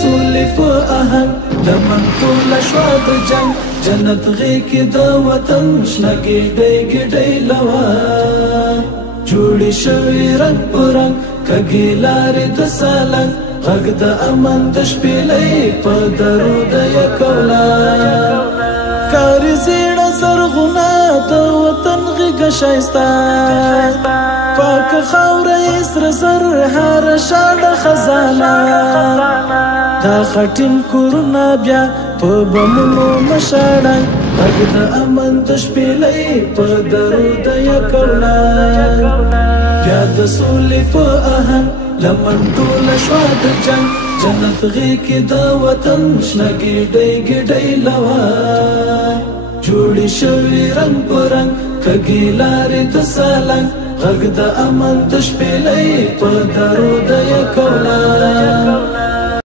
سولې په آهنګ لمن ټوله شوه د جنګ جنت غېږ د وطن شنه ګېډۍ ګېډۍ لوان جوړې شوې رنګ په رنګ کږې لارې د سالنګ غږ د امن د شپېلۍ په درو د یکولان کاري زیړه زرغونه د وطن غېږه ښایسته پاکه خاوره یې سره زر هره شاړه خزانه دا خټین کورونه بیا په بمونو مشاړنګ غږ د امن د شپېلۍ په درو د یکولان بیا د سولې په آهنګ لمن ټوله شوه د جنګ جنت غېږ د وطن شنه ګېډۍ ګېډۍ لوان جوړې شوې رنګ په رنګ کږې لارې د سالنګ غږ د امن د شپېلۍ په درو د یکولان